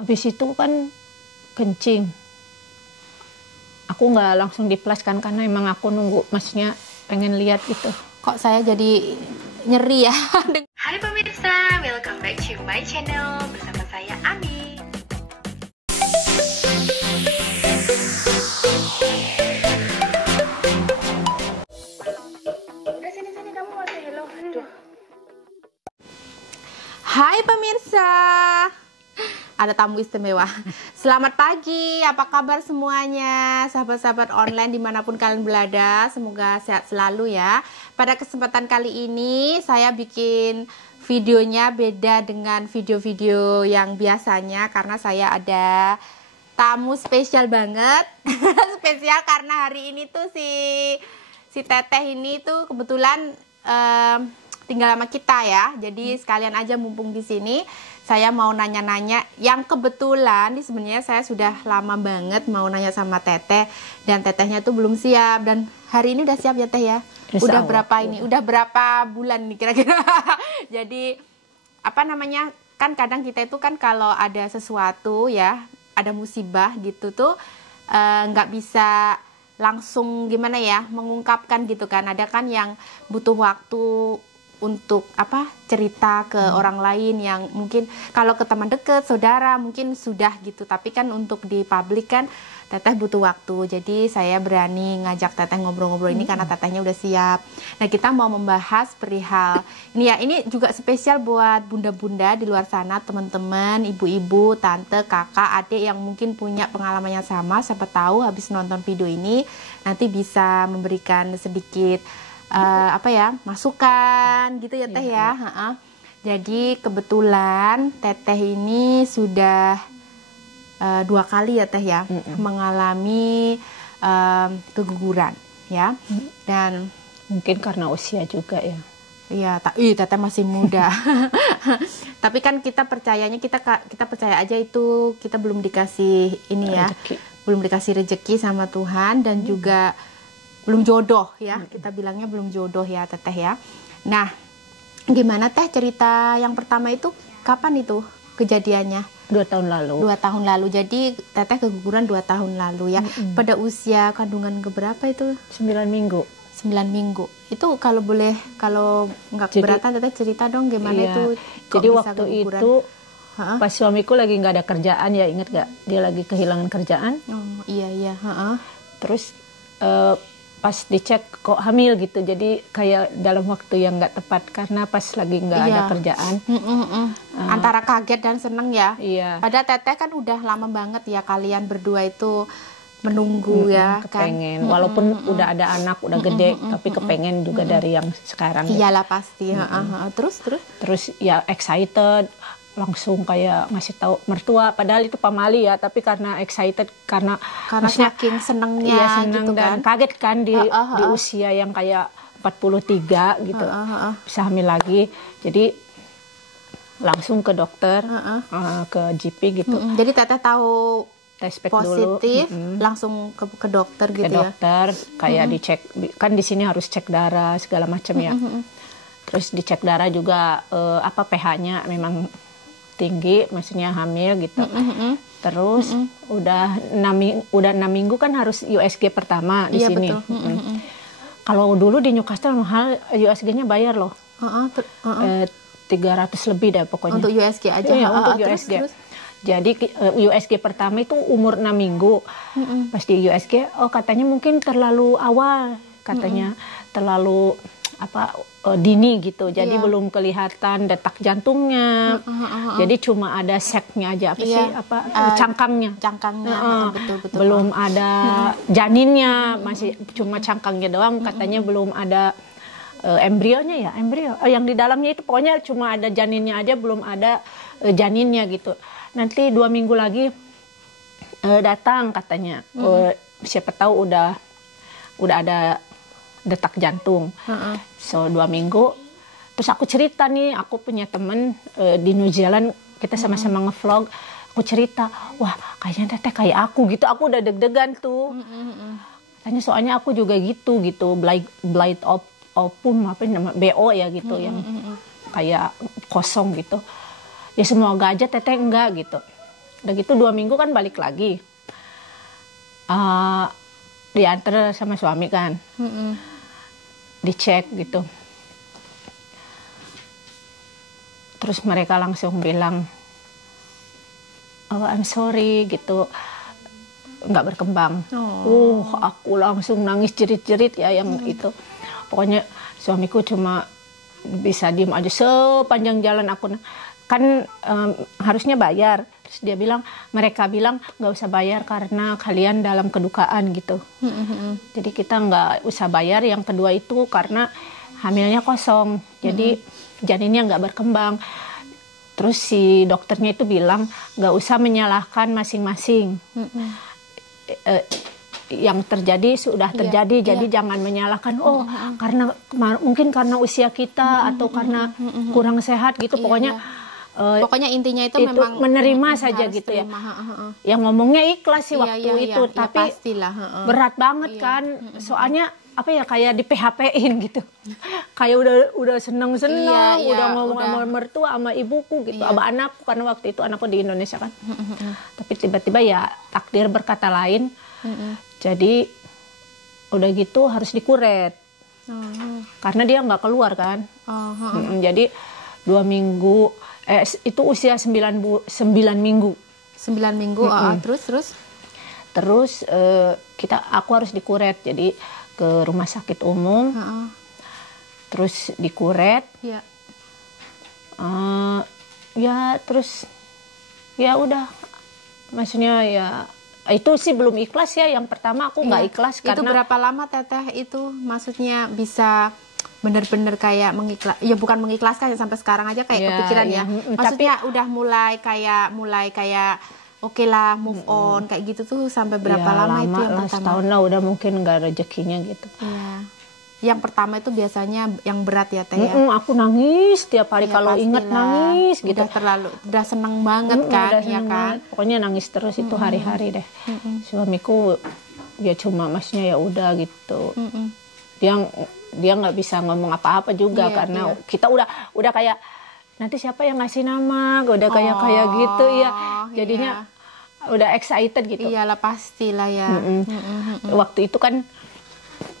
Habis itu kan kencing. Aku nggak langsung diplas kan karena emang aku nunggu masnya pengen lihat gitu. Kok saya jadi nyeri ya? Hai pemirsa, welcome back to my channel bersama saya Ami. Udah sini kamu mau say hello. Aduh. Hai pemirsa, ada tamu istimewa. Selamat pagi, apa kabar semuanya? Sahabat-sahabat online dimanapun kalian berada, semoga sehat selalu ya. Pada kesempatan kali ini saya bikin videonya beda dengan video-video yang biasanya, karena saya ada tamu spesial banget. Spesial karena hari ini tuh si Teteh ini tuh kebetulan tinggal sama kita ya. Jadi sekalian aja mumpung di sini saya mau nanya-nanya yang kebetulan ini sebenarnya saya sudah lama banget mau nanya sama Teteh dan Tetehnya tuh belum siap, dan hari ini udah siap ya Teh ya? Udah berapa ini? Udah berapa bulan nih kira-kira? Jadi apa namanya? Kan kadang kita itu kan kalau ada sesuatu ya, ada musibah gitu tuh nggak bisa langsung gimana ya mengungkapkan gitu kan. Ada kan yang butuh waktu untuk apa cerita ke orang lain yang mungkin kalau ke teman dekat, saudara mungkin sudah gitu, tapi kan untuk di publik kan Teteh butuh waktu. Jadi saya berani ngajak Teteh ngobrol-ngobrol ini karena Tetehnya udah siap. Nah, kita mau membahas perihal ini ya, ini juga spesial buat bunda-bunda di luar sana, teman-teman, ibu-ibu, tante, kakak, adik yang mungkin punya pengalaman yang sama. Siapa tahu habis nonton video ini nanti bisa memberikan sedikit apa ya, masukan gitu ya Teh ya. Jadi kebetulan Teteh ini sudah 2 kali ya Teh ya mengalami keguguran ya. Dan Mungkin karena usia juga ya. iya, Teteh masih muda. Tapi kan kita percayanya kita percaya aja itu kita belum dikasih ini ya, belum dikasih rezeki sama Tuhan, dan juga belum jodoh ya, kita bilangnya belum jodoh ya Teteh ya. Nah, gimana Teh cerita yang pertama itu kapan itu kejadiannya? 2 tahun lalu. 2 tahun lalu. Jadi Teteh keguguran 2 tahun lalu ya. Pada usia kandungan keberapa itu? 9 minggu. 9 minggu. Itu kalau boleh, kalau nggak keberatan Teteh cerita dong gimana iya, itu. Jadi waktu itu pas suamiku lagi nggak ada kerjaan ya, inget gak? Dia lagi kehilangan kerjaan. Oh iya. Terus pas dicek kok hamil gitu, jadi kayak dalam waktu yang nggak tepat karena pas lagi nggak ada kerjaan. Antara kaget dan seneng ya. Iya. Padahal Teteh kan udah lama banget ya kalian berdua itu menunggu ya kepengen. kan. Walaupun udah ada anak, udah gede, tapi kepengen juga dari yang sekarang. Iyalah pasti. Terus ya excited, langsung kayak ngasih tahu mertua, padahal itu pamali ya, tapi karena excited karena saking senengnya iya, seneng gitu dan kan. kaget kan di usia yang kayak 43 gitu bisa hamil lagi. Jadi langsung ke dokter, ke GP gitu. Jadi Teteh tahu Tespek positif dulu. Langsung ke dokter gitu ya. Ke dokter kayak dicek, kan di sini harus cek darah segala macam ya. Terus dicek darah juga apa pH-nya memang tinggi, maksudnya hamil gitu. Terus udah 6 minggu kan harus USG pertama di sini. Kalau dulu di Newcastle mahal, USG-nya bayar loh. 300 lebih deh pokoknya. Untuk USG aja. Iya, untuk USG. Terus. Jadi USG pertama itu umur 6 minggu. Pas di USG, katanya mungkin terlalu awal, katanya terlalu dini gitu, jadi belum kelihatan detak jantungnya, jadi cuma ada seknya aja, cangkangnya, betul. Belum ada janinnya, masih cuma cangkangnya doang, katanya belum ada embrionya ya, yang di dalamnya itu pokoknya cuma ada janinnya aja, belum ada janinnya gitu. Nanti 2 minggu lagi datang katanya, siapa tahu udah ada detak jantung. So 2 minggu. Terus aku cerita nih, aku punya temen di New Zealand, kita sama-sama ngevlog. Aku cerita, wah kayaknya Teteh kayak aku gitu. Aku udah deg-degan tuh. Katanya soalnya aku juga gitu blight opum apa namanya, BO ya gitu, yang kayak kosong gitu. Ya semoga aja Teteh enggak gitu. Udah gitu 2 minggu kan balik lagi. Diantar sama suami kan, dicek gitu. Terus mereka langsung bilang, oh I'm sorry gitu, nggak berkembang. Aku langsung nangis jerit-jerit ya yang itu. Pokoknya suamiku cuma bisa diem aja sepanjang jalan aku kan harusnya bayar. Terus dia bilang, mereka bilang nggak usah bayar karena kalian dalam kedukaan gitu. Jadi kita nggak usah bayar. Yang kedua itu karena hamilnya kosong, jadi janinnya nggak berkembang. Terus si dokternya itu bilang nggak usah menyalahkan masing-masing. Yang terjadi sudah terjadi, jadi jangan menyalahkan karena mungkin karena usia kita atau karena kurang sehat gitu. Pokoknya intinya itu memang menerima saja gitu ya. Yang ngomongnya ikhlas sih waktu itu, tapi pastilah, berat banget kan. Soalnya apa ya, kayak di PHP-in gitu. Kayak udah seneng-seneng, udah ngomong sama mertua, sama ibuku gitu, sama anakku, karena waktu itu anakku di Indonesia kan. Tapi tiba-tiba ya takdir berkata lain. Jadi udah gitu harus dikuret. Karena dia nggak keluar kan. Jadi 2 minggu, itu usia 9 minggu. 9 minggu, terus aku harus dikuret, jadi ke rumah sakit umum, terus dikuret, terus ya udah, maksudnya ya itu sih belum ikhlas ya. Yang pertama aku nggak ikhlas karena. Itu berapa lama Teteh itu maksudnya bisa bener-bener kayak bukan mengikhlaskan ya, sampai sekarang aja kayak kepikiran ya. Maksudnya tapi, udah mulai kayak oke lah, move on kayak gitu tuh sampai berapa lama itu yang pertama? Setahun lah udah, mungkin nggak rezekinya gitu. Yang pertama itu biasanya yang berat ya Teh ya. Aku nangis tiap hari kalau inget nangis gitu. Udah seneng banget kan, ya kan. Pokoknya nangis terus itu hari-hari deh. Suamiku ya cuma maksudnya ya udah gitu. Dia nggak bisa ngomong apa-apa juga karena kita udah kayak nanti siapa yang ngasih nama, udah kayak gitu ya. Jadinya udah excited gitu. Iyalah pastilah ya. Waktu itu kan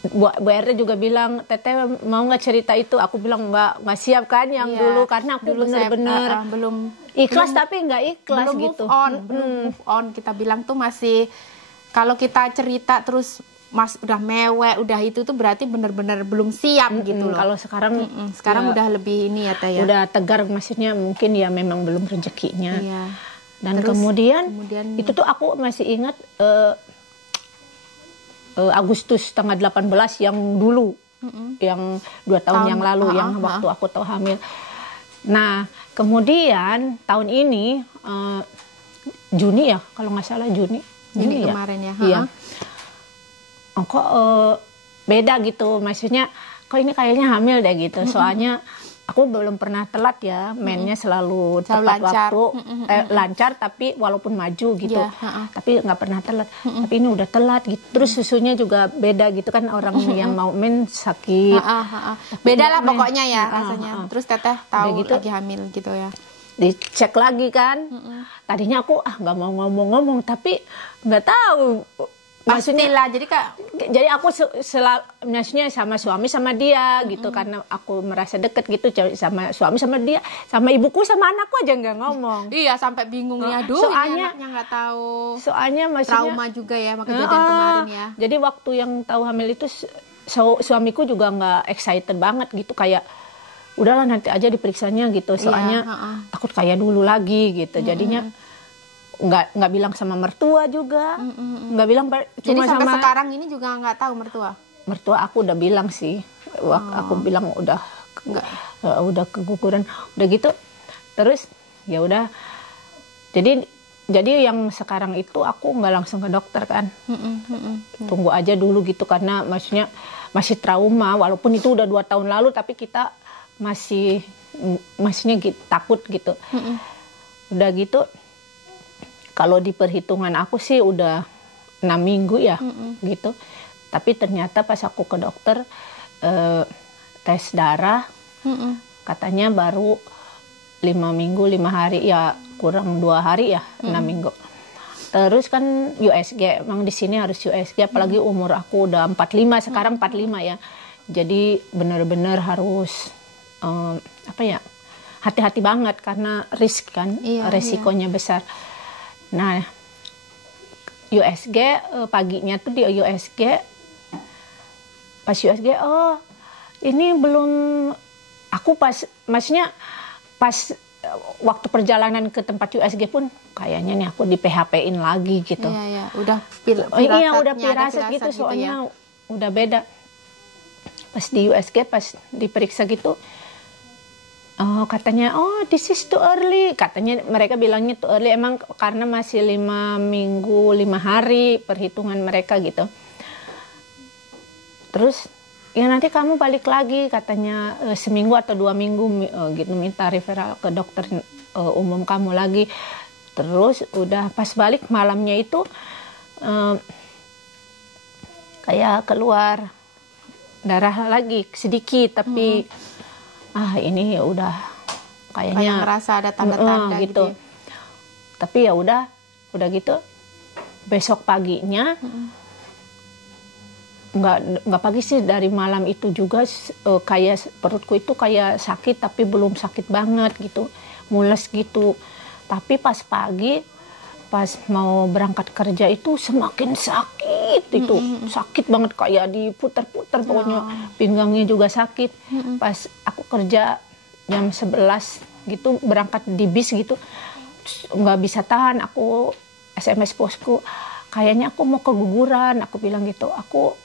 Bu RT juga bilang, Teteh mau nggak cerita itu? Aku bilang nggak siap kan yang dulu, karena aku bener-bener belum ikhlas tapi nggak ikhlas belum gitu. Belum move on. Kita bilang tuh masih, kalau kita cerita terus udah mewek, udah itu tuh berarti bener-bener belum siap gitu loh. Kalau sekarang udah lebih ini ya Teh ya. Udah tegar, maksudnya mungkin ya memang belum rezekinya. Dan terus, kemudian itu tuh aku masih ingat Agustus tanggal 18 yang dulu, yang 2 tahun yang lalu, yang waktu aku tahu hamil. Nah kemudian tahun ini Juni ya, kalau nggak salah Juni ya? Kemarin ya. Iya. Kok beda gitu, maksudnya kok ini kayaknya hamil deh gitu. Soalnya aku belum pernah telat ya, mainnya selalu tepat lancar. Waktu, lancar tapi walaupun maju gitu. Tapi nggak pernah telat. Tapi ini udah telat gitu. Terus susunya juga beda gitu kan, orang yang mau main sakit. Beda lah pokoknya ya rasanya. Terus Teteh tahu gitu, lagi hamil gitu ya. Dicek lagi kan. Tadinya aku nggak mau ngomong-ngomong, tapi nggak tahu. Maksudnya jadi aku maksudnya sama suami sama dia gitu, karena aku merasa deket gitu sama suami sama dia, sama ibuku sama anakku aja nggak ngomong. Iya, sampai bingung ya, soalnya anaknya nggak tahu. Soalnya maksudnya trauma juga ya kejadian kemarin ya. Jadi waktu yang tahu hamil itu suamiku juga nggak excited banget gitu, kayak udahlah nanti aja diperiksanya gitu, soalnya takut kayak dulu lagi gitu. Jadinya nggak bilang sama mertua juga, nggak bilang. Jadi sampai sekarang ini juga nggak tahu mertua aku udah bilang sih, aku bilang udah keguguran, udah gitu. Terus ya udah, jadi yang sekarang itu aku nggak langsung ke dokter kan, tunggu aja dulu gitu, karena maksudnya masih trauma, walaupun itu udah 2 tahun lalu, tapi kita maksudnya takut gitu. Udah gitu. Kalau di perhitungan aku sih udah 6 minggu ya, gitu. Tapi ternyata pas aku ke dokter tes darah, katanya baru 5 minggu 5 hari ya, kurang 2 hari ya, 6 minggu. Terus kan USG, emang di sini harus USG, apalagi umur aku udah 45, sekarang 45 ya. Jadi benar-benar harus hati-hati banget karena risk kan, resikonya besar. Nah, USG paginya tuh di USG, pas USG, oh ini belum, aku maksudnya pas waktu perjalanan ke tempat USG pun kayaknya nih aku di PHP-in lagi gitu. Iya, udah udah firasat gitu soalnya ya. Udah beda. Pas di USG, pas diperiksa gitu, katanya, oh this is too early. Katanya mereka bilangnya too early, emang karena masih 5 minggu, 5 hari perhitungan mereka gitu. Terus, ya nanti kamu balik lagi katanya seminggu atau 2 minggu gitu, minta referral ke dokter umum kamu lagi. Terus udah pas balik malamnya itu kayak keluar darah lagi sedikit, tapi ini ya udah kayaknya kayak ngerasa ada tanda-tanda gitu. Tapi ya udah gitu. Besok paginya nggak pagi sih, dari malam itu juga kayak perutku itu kayak sakit, tapi belum sakit banget gitu, mules gitu. Tapi pas pagi, pas mau berangkat kerja itu semakin sakit itu, sakit banget kayak diputar-putar pokoknya, pinggangnya juga sakit. Pas aku kerja jam 11 gitu, berangkat di bis gitu, nggak bisa tahan, aku SMS bosku, kayaknya aku mau keguguran, aku bilang gitu, aku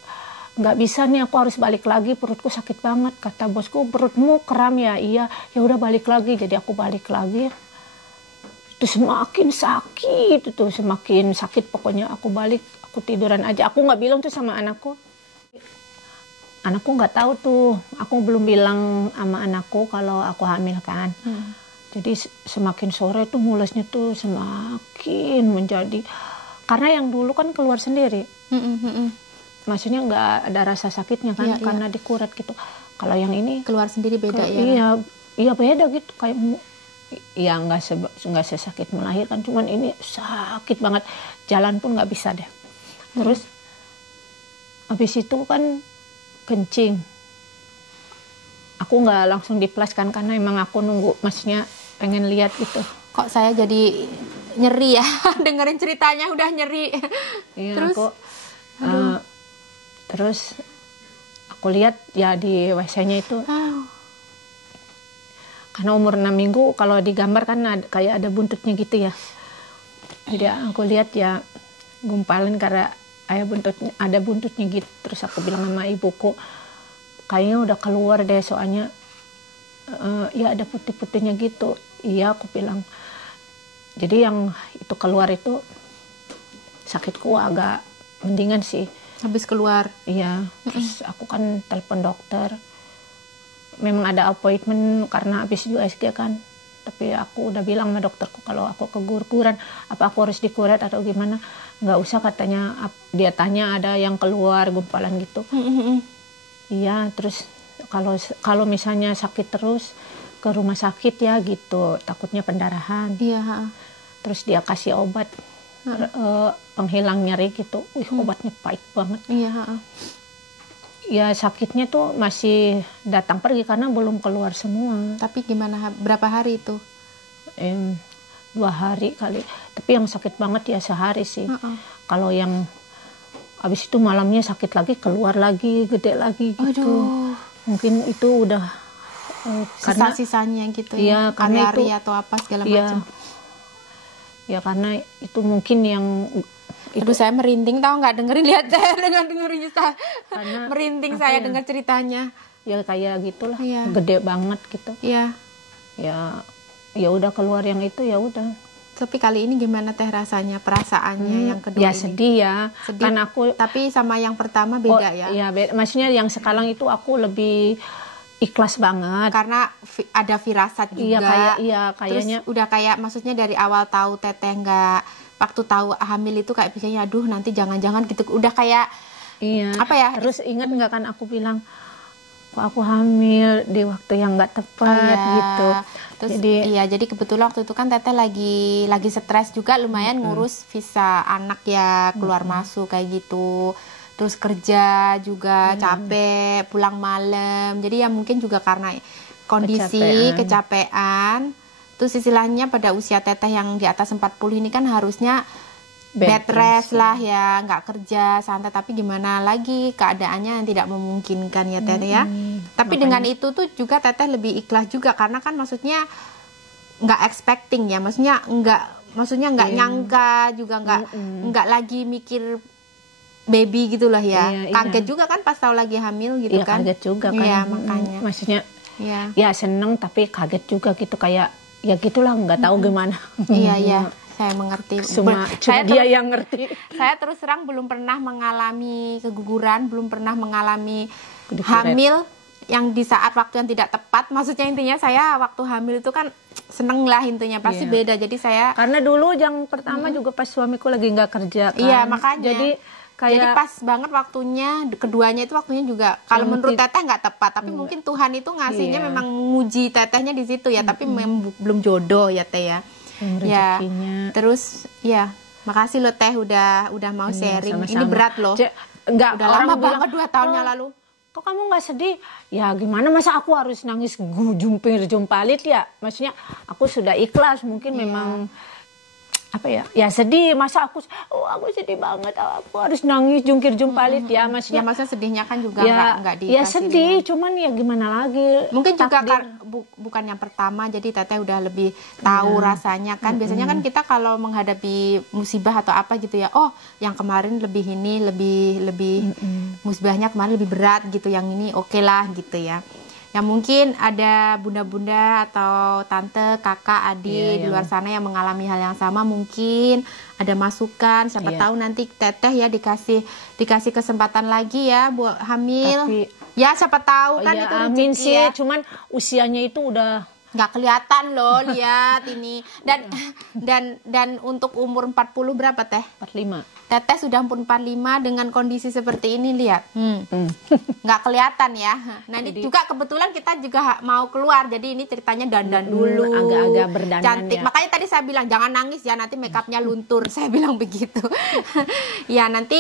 nggak bisa nih, aku harus balik lagi, perutku sakit banget. Kata bosku, perutmu kram ya? Iya, ya udah balik lagi. Jadi aku balik lagi, itu semakin sakit, pokoknya aku balik, aku tiduran aja. Aku nggak bilang tuh sama anakku nggak tahu tuh, aku belum bilang sama anakku kalau aku hamil kan. Jadi semakin sore tuh mulesnya tuh semakin menjadi, karena yang dulu kan keluar sendiri. Maksudnya nggak ada rasa sakitnya kan, karena dikuret gitu. Kalau yang ini keluar sendiri beda ya? Iya beda gitu, kayak ya nggak sesakit melahirkan, cuman ini sakit banget, jalan pun nggak bisa deh. Terus habis itu kan kencing, aku nggak langsung diplas kan, karena emang aku nunggu, maksudnya pengen lihat gitu. Kok saya jadi nyeri ya dengerin ceritanya udah nyeri. Iya, terus aku lihat ya di WC-nya itu, karena umur 6 minggu kalau digambar kan kayak ada buntutnya gitu ya. Jadi aku lihat ya gumpalan karena ada buntutnya gitu. Terus aku bilang sama ibuku, kayaknya udah keluar deh, soalnya ya ada putih-putihnya gitu. Iya, aku bilang. Jadi yang itu keluar itu sakitku agak mendingan sih. Habis keluar? Iya, terus aku kan telepon dokter. Memang ada appointment karena habis USG kan. Tapi aku udah bilang sama dokterku kalau aku keguguran, apa aku harus dikuret atau gimana. Nggak usah katanya, dia tanya ada yang keluar gumpalan gitu. Iya, terus kalau misalnya sakit terus ke rumah sakit ya gitu, takutnya pendarahan. Iya. Terus dia kasih obat penghilang nyeri gitu. Obatnya pahit banget. Iya. Ya sakitnya tuh masih datang pergi karena belum keluar semua. Tapi gimana, berapa hari itu? 2 hari kali. Tapi yang sakit banget ya sehari sih. Kalau yang habis itu malamnya sakit lagi, keluar lagi, gede lagi gitu. Aduh. Mungkin itu udah karena sisa-sisanya gitu ya, karena itu atau apa segala macam. Ya karena itu mungkin yang aduh, saya merinding, tahu nggak, dengerin, lihat saya dengerin merinding saya dengar ceritanya. Ya kayak gitulah, gede banget gitu. Iya. Ya udah keluar yang itu, ya udah. Tapi kali ini gimana teh rasanya, perasaannya yang kedua ya ini? Sedih ya. Sedih. Kan aku, tapi sama yang pertama beda ya? Iya, maksudnya yang sekarang itu aku lebih ikhlas banget. Karena ada firasat juga. Kayaknya. Terus udah kayak, maksudnya dari awal tahu teteh nggak, waktu tahu hamil itu kayak pikirnya, aduh nanti jangan-jangan gitu. Udah kayak, iya. apa ya? Terus ingat nggak kan aku bilang, aku hamil di waktu yang nggak tepat gitu. Terus jadi kebetulan waktu itu kan Teteh lagi stres juga, lumayan ngurus visa anak ya, keluar masuk kayak gitu. Terus kerja juga capek, pulang malam. Jadi ya mungkin juga karena kondisi kecapean. Terus istilahnya pada usia Teteh yang di atas 40 ini kan harusnya bed rest lah ya, nggak kerja santai, tapi gimana lagi keadaannya yang tidak memungkinkan ya Teteh ya. Tapi dengan itu tuh juga Teteh lebih ikhlas juga, karena kan maksudnya nggak expecting ya, maksudnya nggak nyangka juga, nggak lagi mikir baby gitulah ya. Kaget juga kan pas tahu lagi hamil gitu kan. Kaget juga kan. Iya, makanya. Maksudnya ya seneng tapi kaget juga gitu, kayak ya gitulah, nggak tahu gimana. Iya. Saya mengerti. Cuma dia yang ngerti. Saya terus terang belum pernah mengalami keguguran, belum pernah mengalami hamil yang di saat waktu yang tidak tepat. Maksudnya intinya saya waktu hamil itu kan seneng lah intinya, pasti beda. Jadi saya karena dulu yang pertama juga pas suamiku lagi nggak kerja kan. Iya, makanya. Jadi pas banget waktunya, keduanya itu waktunya juga kalau menurut Teteh nggak tepat, tapi mungkin Tuhan itu ngasihnya memang menguji Tetehnya di situ ya, tapi memang belum jodoh ya Teh ya. Ya, terus ya makasih loh Teh udah mau sharing. Sama-sama. Ini berat loh. Udah lama banget 2 tahun yang lalu. Kok kamu nggak sedih? Ya gimana, masa aku harus nangis jumpalit ya? Maksudnya aku sudah ikhlas, mungkin memang apa ya sedih, masa aku sedih banget, aku harus nangis jumpalit ya, maksudnya sedihnya kan juga nggak ya sedih, cuman ya gimana lagi, mungkin juga bukan yang pertama, jadi Teteh udah lebih tahu rasanya kan. Biasanya kan kita kalau menghadapi musibah atau apa gitu ya, yang kemarin lebih musibahnya kemarin lebih berat gitu, yang ini oke lah gitu ya. Ya mungkin ada bunda-bunda atau tante, kakak, adik di luar sana yang mengalami hal yang sama, mungkin ada masukan, siapa tahu nanti Teteh ya dikasih kesempatan lagi ya buat hamil. Ya siapa tahu kan itu amin sih ya. Cuman usianya itu udah nggak kelihatan loh, lihat ini. Dan untuk umur 40 berapa Teh? 45. Teteh sudah 45 dengan kondisi seperti ini, lihat. Nggak kelihatan ya. Nah, ini juga kebetulan kita juga mau keluar. Jadi ini ceritanya dandan dulu. Agak-agak berdandan cantik. ya. Makanya tadi saya bilang jangan nangis ya, nanti makeupnya luntur. Saya bilang begitu. Ya, nanti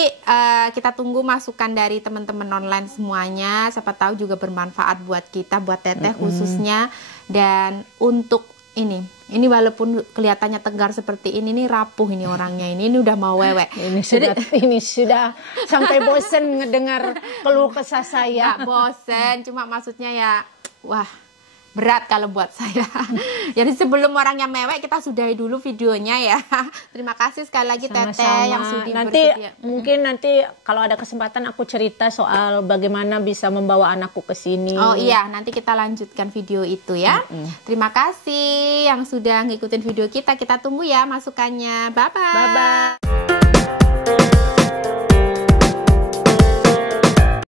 kita tunggu masukan dari teman-teman online semuanya. Siapa tahu juga bermanfaat buat kita, buat Teteh khususnya. Dan untuk ini walaupun kelihatannya tegar seperti ini, nih rapuh ini orangnya, ini udah mau wewek. Ini sudah sampai bosen ngedengar keluh kesah saya. Nggak bosen, cuma maksudnya ya berat kalau buat saya. Jadi sebelum orangnya mewek, kita sudahi dulu videonya ya. Terima kasih sekali lagi Teteh yang sudah bersedia. Mungkin nanti kalau ada kesempatan aku cerita soal bagaimana bisa membawa anakku ke sini. Oh iya, nanti kita lanjutkan video itu ya. Terima kasih yang sudah ngikutin video kita. Kita tunggu ya masukannya. Bye-bye.